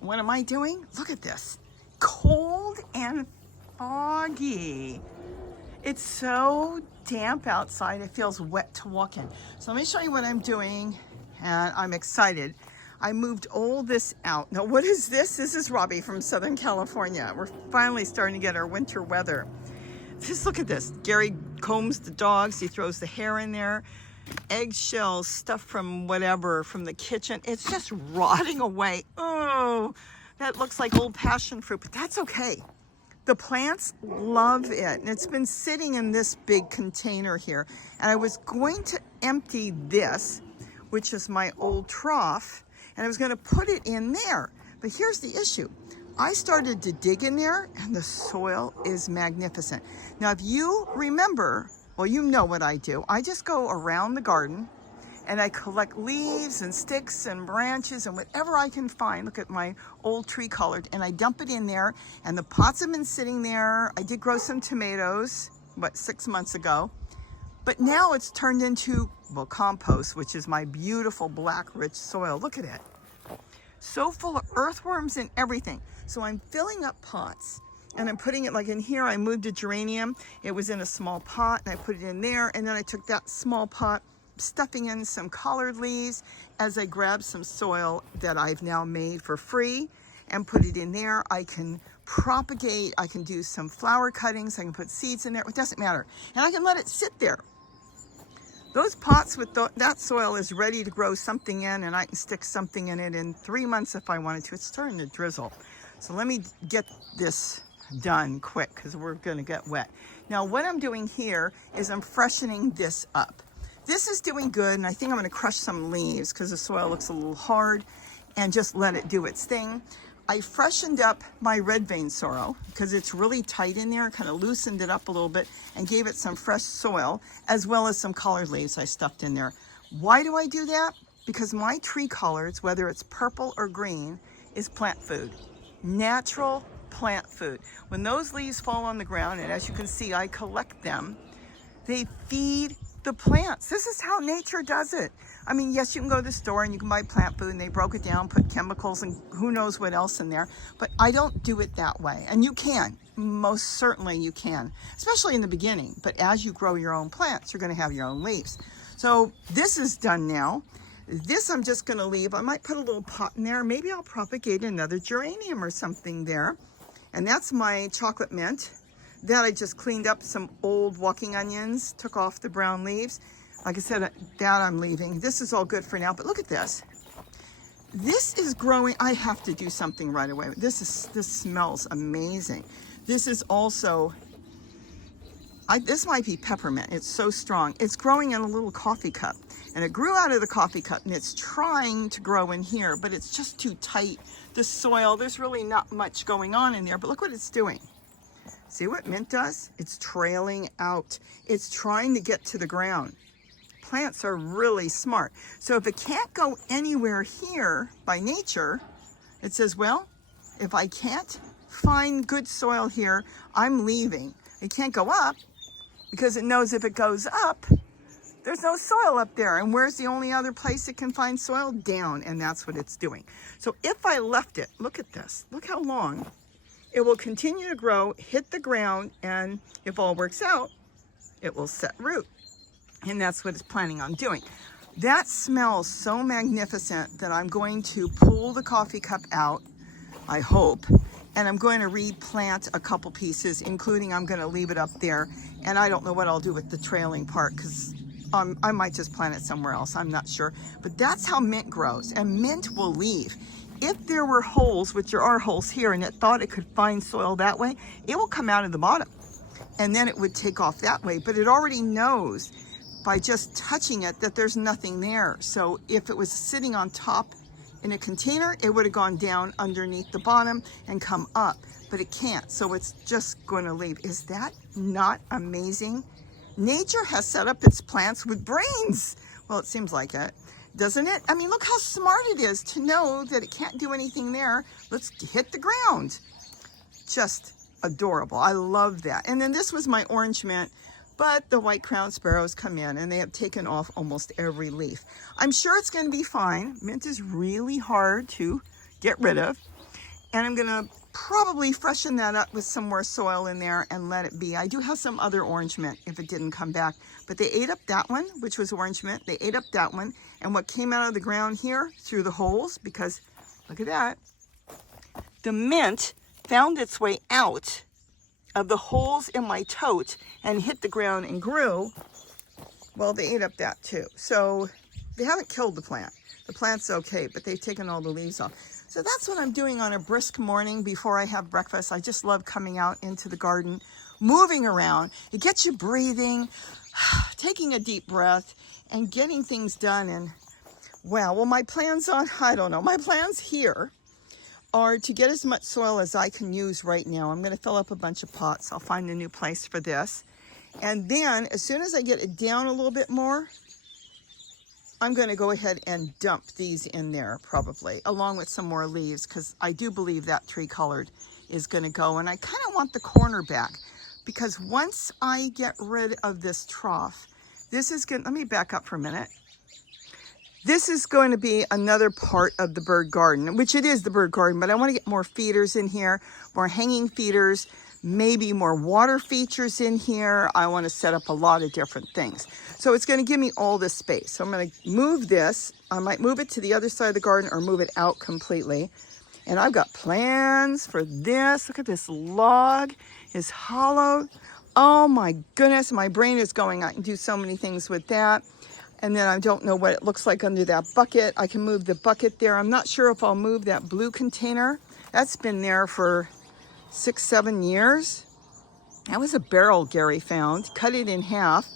What am I doing? Look at this. Cold and foggy. It's so damp outside, it feels wet to walk in. So let me show you what I'm doing, and I'm excited. I moved all this out. Now, what is this? This is Robbie from Southern California. We're finally starting to get our winter weather. Just look at this. Gary combs the dogs. He throws the hair in there. Eggshells, stuff from whatever, from the kitchen. It's just rotting away. Oh, that looks like old passion fruit, but that's okay. The plants love it, and it's been sitting in this big container here. And I was going to empty this, which is my old trough, and I was going to put it in there. But here's the issue. I started to dig in there, and the soil is magnificent. Now, if you remember, well, you know what I do. I just go around the garden, and I collect leaves and sticks and branches and whatever I can find. Look at my old tree colored, and I dump it in there, and the pots have been sitting there. I did grow some tomatoes, 6 months ago, but now it's turned into, well, compost, which is my beautiful black rich soil. Look at it. So full of earthworms and everything. So I'm filling up pots, and I'm putting it, like in here, I moved a geranium. It was in a small pot, and I put it in there, and then I took that small pot, stuffing in some collared leaves as I grab some soil that I've now made for free and put it in there. I can propagate, I can do some flower cuttings, I can put seeds in there, it doesn't matter. And I can let it sit there. Those pots with that soil is ready to grow something in, and I can stick something in it in 3 months if I wanted to. It's starting to drizzle. So let me get this done quick because we're gonna get wet. Now what I'm doing here is I'm freshening this up. This is doing good, and I think I'm going to crush some leaves because the soil looks a little hard and just let it do its thing. I freshened up my red vein sorrel because it's really tight in there, kind of loosened it up a little bit and gave it some fresh soil as well as some collared leaves I stuffed in there. Why do I do that? Because my tree collards, whether it's purple or green, is plant food. Natural plant food. When those leaves fall on the ground, and as you can see, I collect them, they feed the plants. This is how nature does it. I mean, yes, you can go to the store and you can buy plant food, and they broke it down, put chemicals and who knows what else in there, but I don't do it that way. And you can, most certainly you can, especially in the beginning. But as you grow your own plants, you're going to have your own leaves. So this is done now. This I'm just going to leave. I might put a little pot in there. Maybe I'll propagate another geranium or something there. And that's my chocolate mint. That I just cleaned up some old walking onions, took off the brown leaves. Like I said, that I'm leaving. This is all good for now, but look at this. This is growing. I have to do something right away. This smells amazing. This is also, this might be peppermint. It's so strong. It's growing in a little coffee cup, and it grew out of the coffee cup, and it's trying to grow in here, but it's just too tight. The soil, there's really not much going on in there, but look what it's doing. See what mint does? It's trailing out. It's trying to get to the ground. Plants are really smart. So if it can't go anywhere here by nature, it says, well, if I can't find good soil here, I'm leaving. It can't go up because it knows if it goes up, there's no soil up there. And where's the only other place it can find soil? Down. And that's what it's doing. So if I left it, look at this. Look how long. It will continue to grow, hit the ground, and if all works out, it will set root. And that's what it's planning on doing. That smells so magnificent that I'm going to pull the coffee cup out, I hope, and I'm going to replant a couple pieces, including I'm going to leave it up there. And I don't know what I'll do with the trailing part because I might just plant it somewhere else. I'm not sure. But that's how mint grows, and mint will leave. If there were holes, which there are holes here, and it thought it could find soil that way, it will come out of the bottom and then it would take off that way. But it already knows by just touching it that there's nothing there. So if it was sitting on top in a container, it would have gone down underneath the bottom and come up, but it can't. So it's just going to leave. Is that not amazing? Nature has set up its plants with brains. Well, it seems like it. Doesn't it? I mean, look how smart it is to know that it can't do anything there. Let's hit the ground. Just adorable. I love that. And then this was my orange mint, but the white crowned sparrows come in and they have taken off almost every leaf. I'm sure it's going to be fine. Mint is really hard to get rid of. And I'm gonna probably freshen that up with some more soil in there and let it be. I do have some other orange mint if it didn't come back, but they ate up that one, which was orange mint. They ate up that one, and what came out of the ground here through the holes, because look at that, the mint found its way out of the holes in my tote and hit the ground and grew. Well, they ate up that too. So they haven't killed the plant. The plant's okay, but they've taken all the leaves off. So that's what I'm doing on a brisk morning before I have breakfast. I just love coming out into the garden, moving around. It gets you breathing, taking a deep breath, and getting things done. And wow, well, my plans my plans here are to get as much soil as I can use right now. I'm going to fill up a bunch of pots. I'll find a new place for this. And then as soon as I get it down a little bit more, I'm going to go ahead and dump these in there probably, along with some more leaves, because I do believe that tree colored is going to go. And I kind of want the corner back, because once I get rid of this trough, this is going to, let me back up for a minute. This is going to be another part of the bird garden, which it is the bird garden, but I want to get more feeders in here, more hanging feeders, maybe more water features in here. I want to set up a lot of different things. So it's going to give me all this space. So I'm going to move this. I might move it to the other side of the garden or move it out completely. And I've got plans for this. Look at this log is hollow. Oh my goodness, my brain is going. I can do so many things with that. And then I don't know what it looks like under that bucket. I can move the bucket there. I'm not sure if I'll move that blue container. That's been there for 6-7 years. That was a barrel Gary found, cut it in half,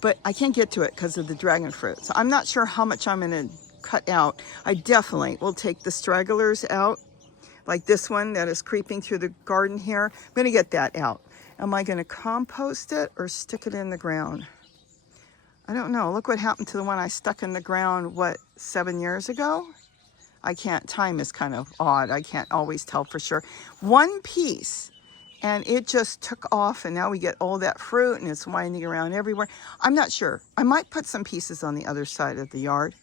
but I can't get to it because of the dragon fruit. So I'm not sure how much I'm going to cut out. I definitely will take the stragglers out, like this one that is creeping through the garden here. I'm going to get that out. Am I going to compost it or stick it in the ground? I don't know. Look what happened to the one I stuck in the ground, 7 years ago? I can't, time is kind of odd. I can't always tell for sure. One piece, and it just took off, and now we get all that fruit, and it's winding around everywhere. I'm not sure. I might put some pieces on the other side of the yard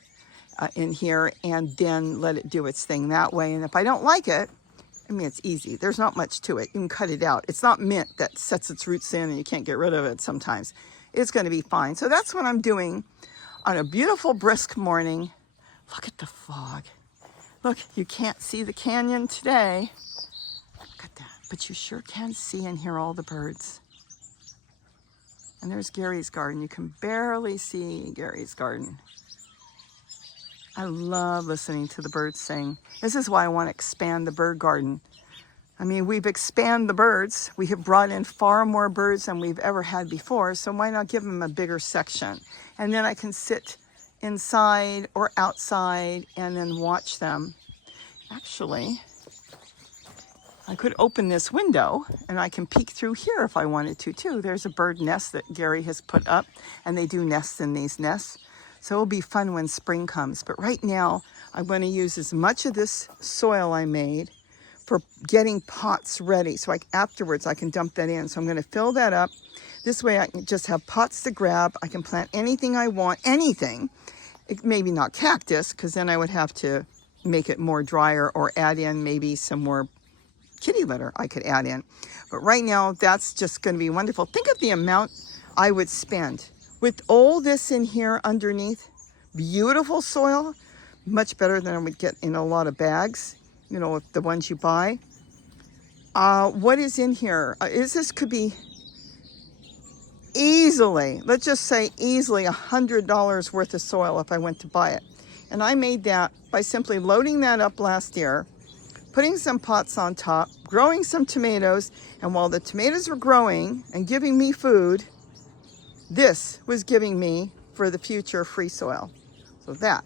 in here, and then let it do its thing that way. And if I don't like it, I mean, it's easy. There's not much to it. You can cut it out. It's not mint that sets its roots in, and you can't get rid of it sometimes. It's going to be fine. So that's what I'm doing on a beautiful, brisk morning. Look at the fog. Look, you can't see the canyon today. Look at that. But you sure can see and hear all the birds. And there's Gary's garden. You can barely see Gary's garden. I love listening to the birds sing. This is why I want to expand the bird garden. I mean, we've expanded the birds. We have brought in far more birds than we've ever had before. So why not give them a bigger section? And then I can sit inside or outside and then watch them. Actually, I could open this window and I can peek through here if I wanted to too. There's a bird nest that Gary has put up, and they do nests in these nests. So it'll be fun when spring comes. But right now, I'm going to use as much of this soil I made for getting pots ready. So afterwards I can dump that in. So I'm going to fill that up. This way I can just have pots to grab. I can plant anything I want, anything. Maybe not cactus, because then I would have to make it more drier, or add in maybe some more kitty litter I could add in. But right now, that's just going to be wonderful. Think of the amount I would spend with all this in here underneath. Beautiful soil, much better than I would get in a lot of bags, you know, the ones you buy. What is in here? This could be easily, let's just say easily $100 worth of soil if I went to buy it. And I made that by simply loading that up last year, putting some pots on top, growing some tomatoes, and while the tomatoes were growing and giving me food, this was giving me, for the future, free soil. So that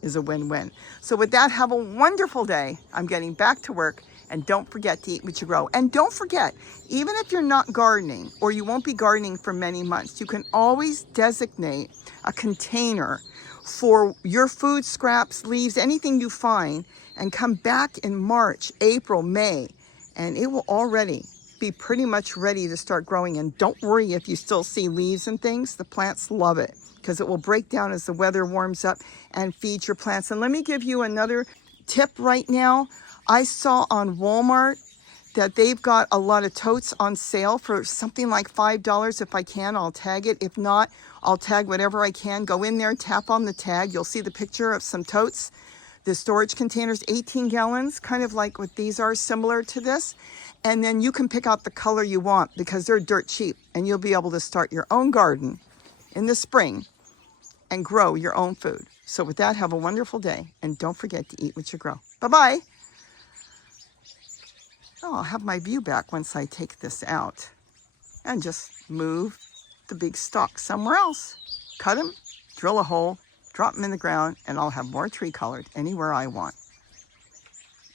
is a win-win. So with that, have a wonderful day. I'm getting back to work, and don't forget to eat what you grow. And don't forget, even if you're not gardening, or you won't be gardening for many months, you can always designate a container for your food scraps, leaves, anything you find, and come back in March, April, May, and it will already be pretty much ready to start growing. And don't worry if you still see leaves and things. The plants love it, because it will break down as the weather warms up and feed your plants. And let me give you another tip right now. I saw on Walmart that they've got a lot of totes on sale for something like $5. If I can, I'll tag it. If not, I'll tag whatever I can. Go in there, tap on the tag. You'll see the picture of some totes. The storage containers, 18 gallons, kind of like what these are, similar to this. And then you can pick out the color you want because they're dirt cheap. And you'll be able to start your own garden in the spring and grow your own food. So with that, have a wonderful day. And don't forget to eat what you grow. Bye-bye. Oh, I'll have my view back once I take this out and just move the big stalk somewhere else. Cut them, drill a hole, drop them in the ground, and I'll have more tree colored anywhere I want.